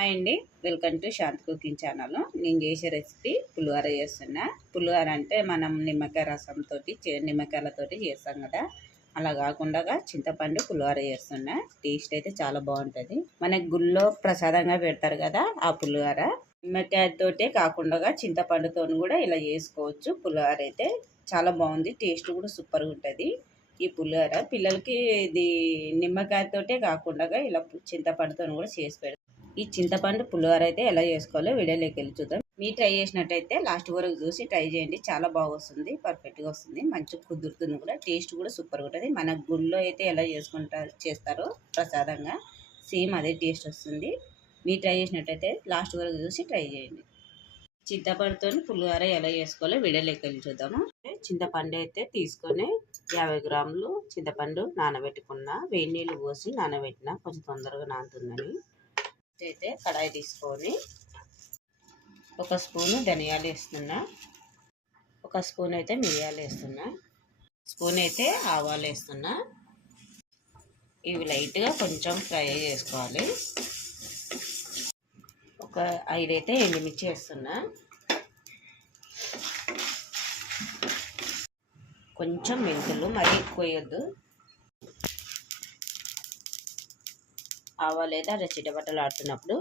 Hi అండి. Welcome to Shanti cooking channel. నేను చేసే రెసిపీ పులిహోర చేస్తున్నా. పులిహోర అంటే మనం నిమ్మకాయ రసంతో నిమ్మకాయలతోటి చేస్తాం కదా. అలా కాకుండా చింతపండు పులిహోర చేస్తున్నా. టేస్ట్ అయితే చాలా బాగుంటుంది. మనకి గుళ్ళో ప్రసాదంగా పెడతారు కదా ఆ పులిహోర. నిమ్మకాయతోటే కాకుండా చింతపండుతో కూడా ఇలా చేసుకోవచ్చు. పులిహోర అయితే చాలా బాగుంది. టేస్ట్ కూడా సూపర్గా ఉంటుంది. ఈ పులిహోర. పిల్లలకి ఇది నిమ్మకాయతోటే కాకుండా ఇలా చింతపండుతో కూడా చేసి పెడతాం. ఈ చింతపండు పులిహోర అయితే ఎలా చేసుకోవాలో వీడియోలోకి వెళ్ళి చూద్దాం. మీ ట్రై చేసినట్టయితే లాస్ట్ వరకు చూసి ట్రై చేయండి. చాలా బాగొస్తుంది పర్ఫెక్ట్గా వస్తుంది. మంచిగా కుదురుతుంది కూడా టేస్ట్ కూడా సూపర్గా ఉంటుంది. మన గుళ్ళో అయితే ఎలా చేసుకుంటారు చేస్తారో ప్రసాదంగా సేమ్ అదే టేస్ట్ వస్తుంది. మీరు ట్రై చేసినట్టయితే లాస్ట్ వరకు చూసి ట్రై చేయండి. చింతపండుతో పులిహోర ఎలా చేసుకోవాలో వీడియో లెక్కలు చూద్దాము. చింతపండు అయితే తీసుకొని యాభై గ్రాములు చింతపండు నానబెట్టుకున్న వేడి నీళ్ళు పోసి నానబెట్టిన కొంచెం తొందరగా నానుతుందని. అయితే కడాయి తీసుకొని ఒక స్పూను ధనియాలు వేస్తున్నా. ఒక స్పూన్ అయితే మిరియాలు వేస్తున్నా. స్పూన్ అయితే ఆవాలు వేస్తున్నా. ఇవి లైట్గా కొంచెం ఫ్రై చేసుకోవాలి. ఒక ఐదైతే ఎండుమిర్చి వేస్తున్నా. కొంచెం మెంతులు మరీ ఎక్కువ వేయొద్దు ఆవాలు అయితే అలా చిటపట్టలు ఆడుతున్నప్పుడు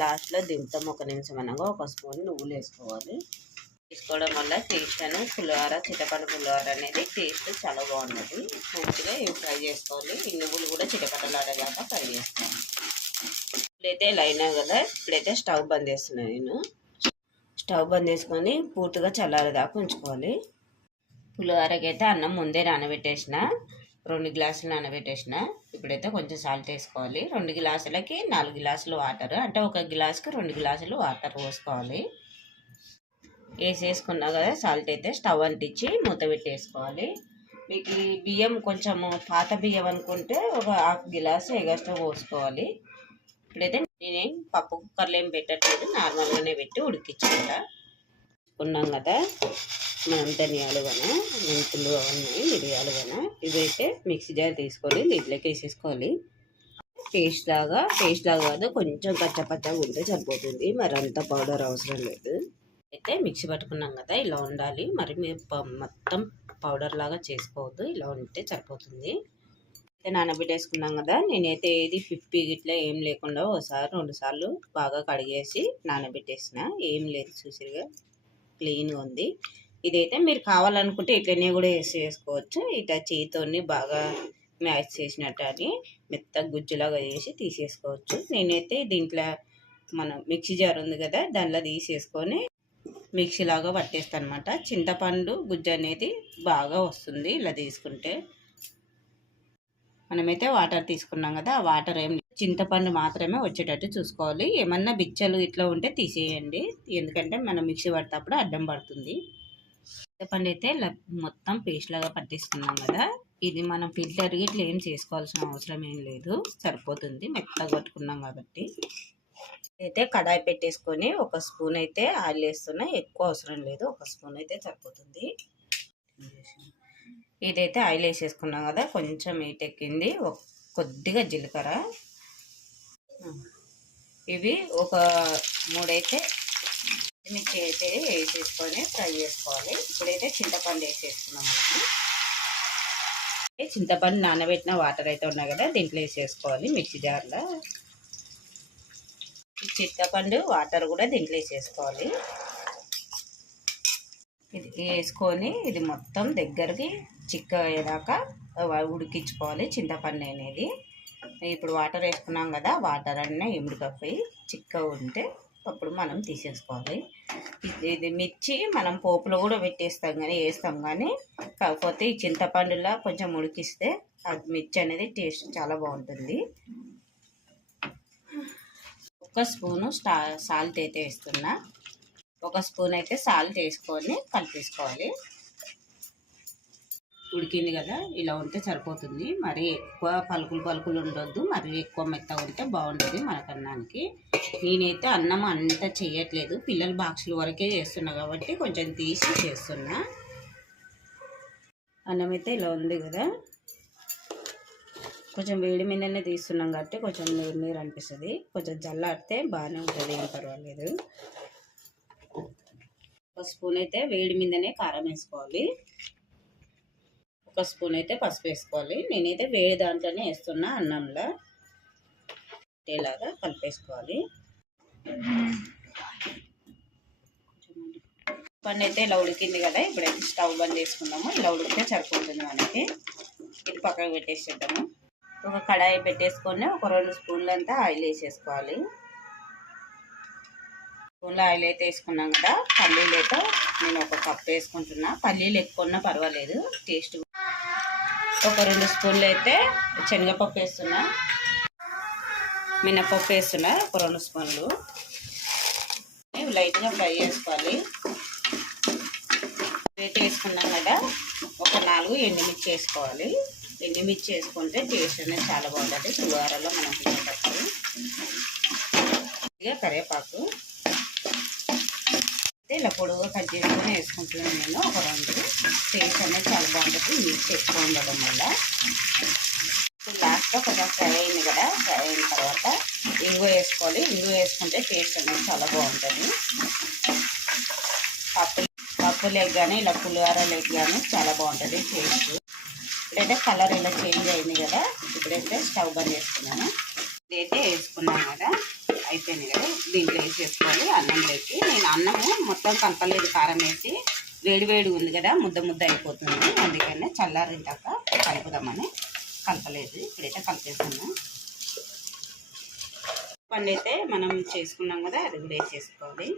లాస్ట్లో దింపుతాం ఒక నిమిషం అనగా ఒక స్పూన్ నువ్వులు వేసుకోవాలి. వేసుకోవడం వల్ల టేస్ట్ అనేది పులిహోర చిటపట పులిహోర అనేది టేస్ట్ చాలా బాగుంటుంది. పూర్తిగా ఇవి ఫ్రై చేసుకోవాలి. ఈ నువ్వులు కూడా చిటపటలాడేలాగా ఫ్రై చేసుకోవాలి. ఇప్పుడైతే లైనా కదా ఇప్పుడైతే స్టవ్ బంద్ చేస్తున్నాను నేను. స్టవ్ బంద్ చేసుకొని పూర్తిగా చల్లారేదాకా ఉంచుకోవాలి. పులిహోరకైతే అన్నం ముందే నానబెట్టేసిన. రెండు గ్లాసులు నానబెట్టేసిన. ఇప్పుడైతే కొంచెం సాల్ట్ వేసుకోవాలి. రెండు గ్లాసులకి నాలుగు గ్లాసులు వాటర్ అంటే ఒక గ్లాసుకి రెండు గ్లాసులు వాటర్ పోసుకోవాలి. వేసేసుకున్నా కదా సాల్ట్ అయితే స్టవ్ అంటించి మూత పెట్టేసుకోవాలి. మీకు బియ్యం కొంచెము పాత బియ్యం అనుకుంటే ఒక హాఫ్ గ్లాసు ఎగస్ట్రా పోసుకోవాలి. ఇప్పుడైతే నేనేం పప్పు కుక్కర్లో ఏం పెట్టట్లేదు. నార్మల్గానే పెట్టి ఉడికించుకుంటా. ఉన్నాం కదా. మనం ధనియాలు కానీ మెంతులు అవన్నీ మిరియాలు కానీ ఇవైతే మిక్సీ జార్ తీసుకొని దీంట్లోకి వేసేసుకోవాలి. పేస్ట్ లాగా పేస్ట్ లాగా కాదు కొంచెం కచ్చపచ్చగా ఉంటే సరిపోతుంది. మరి అంత పౌడర్ అవసరం లేదు. అయితే మిక్సీ పట్టుకున్నాం కదా ఇలా ఉండాలి. మరి మొత్తం పౌడర్ లాగా చేసుకోవద్దు. ఇలా ఉంటే సరిపోతుంది. అయితే నానబెట్టేసుకున్నాం కదా నేనైతే ఏది ఫిఫ్టీ ఇట్లా ఏం లేకుండా ఒకసారి రెండు సార్లు బాగా కడిగేసి నానబెట్టేసిన. ఏం లేదు చూసిరుగా. క్లీన్గా ఉంది. ఇదైతే మీరు కావాలనుకుంటే ఇట్లనే కూడా వేసి వేసుకోవచ్చు. ఇట్లా చేతితోని బాగా మ్యాచ్ చేసినట్టు అని మెత్త గుజ్జులాగా చేసి తీసేసుకోవచ్చు. నేనైతే దీంట్లో మనం మిక్సీ జార్ ఉంది కదా దానిలో తీసేసుకొని మిక్సీలాగా పట్టేస్తాను అనమాట చింతపండు గుజ్జు అనేది బాగా వస్తుంది ఇలా తీసుకుంటే. మనమైతే వాటర్ తీసుకున్నాం కదా ఆ వాటర్ ఏం చింతపండు మాత్రమే వచ్చేటట్టు చూసుకోవాలి. ఏమన్నా బిచ్చలు ఇట్లా ఉంటే తీసేయండి. ఎందుకంటే మనం మిక్సీ పడేటప్పుడు అడ్డం పడుతుంది. చింతపండు అయితే మొత్తం పేస్ట్ లాగా పట్టిస్తున్నాం కదా. ఇది మనం ఫిల్టర్ ఇట్లా ఏం చేసుకోవాల్సిన అవసరం ఏం లేదు. సరిపోతుంది. మెత్తగా కొట్టుకున్నాం కాబట్టి. అయితే కడాయి పెట్టేసుకొని ఒక స్పూన్ అయితే ఆయిల్ వేస్తున్నా. ఎక్కువ అవసరం లేదు. ఒక స్పూన్ అయితే సరిపోతుంది. ఇదైతే ఆయిల్ వేసేసుకున్నాం కదా. కొంచెం ఎక్కింది. కొద్దిగా జీలకర్ర. ఇవి ఒక మూడైతే మిర్చి అయితే వేసేసుకొని ఫ్రై చేసుకోవాలి. ఇప్పుడైతే చింతపండు వేసేసుకున్నాం మనం. చింతపండు నానబెట్టిన వాటర్ అయితే ఉన్నాయి కదా దీంట్లో వేసేసుకోవాలి మిర్చి జార్లో. చింతపండు వాటర్ కూడా దీంట్లో వేసేసుకోవాలి. ఇది వేసుకొని ఇది మొత్తం దగ్గరికి చిక్క అయ్యేదాకా ఉడికించుకోవాలి చింతపండు అనేది. ఇప్పుడు వాటర్ వేసుకున్నాం కదా వాటర్ అన్నీ ఇమిడికపోయి చిక్క ఉంటే అప్పుడు మనం తీసేసుకోవాలి. ఇది మిర్చి మనం పోపులో కూడా పెట్టేస్తాం కానీ వేస్తాం కానీ కాకపోతే ఈ చింతపండులా కొంచెం ఉడికిస్తే అది మిర్చి అనేది టేస్ట్ చాలా బాగుంటుంది. ఒక స్పూను స్టా సాల్ట్ అయితే వేస్తున్నా. ఒక స్పూన్ అయితే సాల్ట్ వేసుకొని కలిపేసుకోవాలి. ఉడికింది కదా ఇలా ఉంటే సరిపోతుంది. మరి ఎక్కువ పలుకులు పలుకులు ఉండొద్దు. మరి ఎక్కువ మెత్తగా ఉంటే బాగుంటుంది మనకు అన్నానికి. నేనైతే అన్నం అంత చేయట్లేదు. పిల్లల బాక్సుల వరకే చేస్తున్నా కాబట్టి కొంచెం తీసి చేస్తున్నా. అన్నం అయితే ఇలా ఉంది కదా. కొంచెం వేడి మీదనే తీస్తున్నాం కాబట్టి కొంచెం నీరు నీరు అనిపిస్తుంది. కొంచెం జల్లాడితే బాగానే ఉంటుంది ఏం పర్వాలేదు. ఒక స్పూన్ అయితే వేడి మీదనే కారం వేసుకోవాలి. ఒక స్పూన్ అయితే పసుపు వేసుకోవాలి. నేనైతే వేడి దాంట్లోనే వేస్తున్నా అన్నంలో. ఇలాగా కలిపేసుకోవాలి. పన్ను అయితే ఇలా ఉడికింది కదా ఇప్పుడైతే స్టవ్ బంద్ చేసుకుందాము. ఇలా ఉడికితే సరిపోతుంది మనకి. ఇది పక్కకు పెట్టేసేద్దాము. ఒక కడాయి పెట్టేసుకొని ఒక రెండు స్పూన్లంతా ఆయిల్ వేసేసుకోవాలి. స్పూన్లో ఆయిల్ అయితే వేసుకున్నాం కదా పల్లీలు అయితే నేను ఒక కప్ వేసుకుంటున్నా. పల్లీలు ఎక్కువ పర్వాలేదు టేస్ట్ ఒక రెండు స్పూన్లు అయితే శనగపప్పు వేస్తున్నా. మినపప్పు వేస్తున్నా ఒక రెండు స్పూన్లు. లైట్గా ఫ్రై చేసుకోవాలి. వేట్ వేసుకున్నాం కదా ఒక నాలుగు ఎండుమిర్చి వేసుకోవాలి. ఎండుమిర్చి వేసుకుంటే టేస్ట్ అనేది చాలా బాగుంటుంది. పులిహోరలో మనం తినేటప్పుడు. ఇదిగా కరివేపాకు. ఇలా పొడవుగా కట్ చేసుకొని వేసుకుంటున్నాను నేను. ఒక రెండు. టేస్ట్ అనేది చాలా బాగుంటుంది. నీట్ ఎక్కువ ఉండడం వల్ల. లాస్ట్లో కొంచెం ఫ్రై అయింది కదా. ఫ్రై అయిన తర్వాత ఇంగు వేసుకోవాలి. ఇంగు వేసుకుంటే టేస్ట్ అనేది చాలా బాగుంటుంది. పప్పు పప్పు లెగ్ కానీ ఇలా పులిహార లెగ్ కానీ చాలా బాగుంటుంది టేస్ట్ ఇప్పుడైతే కలర్ ఇలా చేంజ్ అయింది కదా. ఇప్పుడైతే స్టవ్ బంద్ చేసుకున్నాను. ఇదైతే వేసుకున్నాను కదా. అయిపోయింది కదా. దీంట్లో వేసేసుకోవాలి అన్నంలోకి. నేను అన్నము మొత్తం కలపలేదు కారం వేసి వేడివేడి ఉంది కదా ముద్ద ముద్ద అయిపోతుంది. అందుకనే చల్లారింటాక కలుపుదామని కలపలేదు. ఇప్పుడైతే కలిపేస్తున్నాం. పండు అయితే మనం చేసుకున్నాం కదా అది కూడా వేసేసుకోవాలి.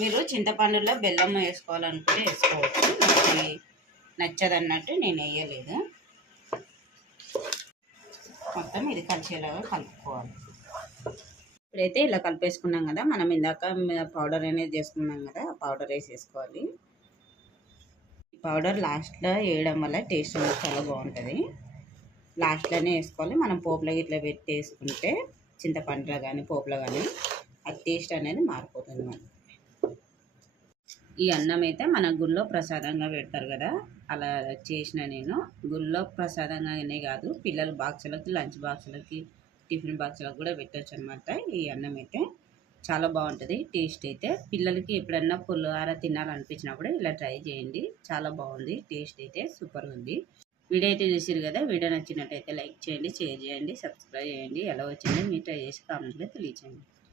మీరు చింతపండులో బెల్లం వేసుకోవాలనుకుంటే వేసుకోవచ్చు. నాకు నచ్చదన్నట్టు నేను వేయలేదు. మొత్తం ఇది కలిసేలాగా కలుపుకోవాలి. ఇప్పుడైతే ఇలా కలిపేసుకున్నాం కదా మనం ఇందాక పౌడర్ అనేది చేసుకున్నాం కదా పౌడర్ వేసేసుకోవాలి. పౌడర్ లాస్ట్లో వేయడం వల్ల టేస్ట్ అనేది చాలా బాగుంటుంది. లాస్ట్లోనే వేసుకోవాలి. మనం పోపులో ఇట్లా పెట్టి వేసుకుంటే చింతపండులో కానీ పోపులో కానీ ఆ టేస్ట్ అనేది మారిపోతుంది మనకి. ఈ అన్నం అయితే మన గుళ్ళో ప్రసాదంగా పెడతారు కదా అలా చేసిన నేను. గుళ్ళో ప్రసాదంగానే కాదు పిల్లల బాక్సులకి లంచ్ బాక్సులకి టిఫిన్ బాక్స్లో కూడా పెట్టచ్చు అనమాట ఈ అన్నం అయితే చాలా బాగుంటుంది టేస్ట్ అయితే. పిల్లలకి ఎప్పుడన్నా పులిహోర తినాలనిపించినప్పుడు ఇలా ట్రై చేయండి. చాలా బాగుంది టేస్ట్ అయితే సూపర్ ఉంది. వీడియో అయితే చూసారు కదా వీడియో నచ్చినట్టయితే లైక్ చేయండి షేర్ చేయండి సబ్స్క్రైబ్ చేయండి. ఎలా వచ్చిందో మీరు ట్రై చేసి కామెంట్లో తెలియచేయండి.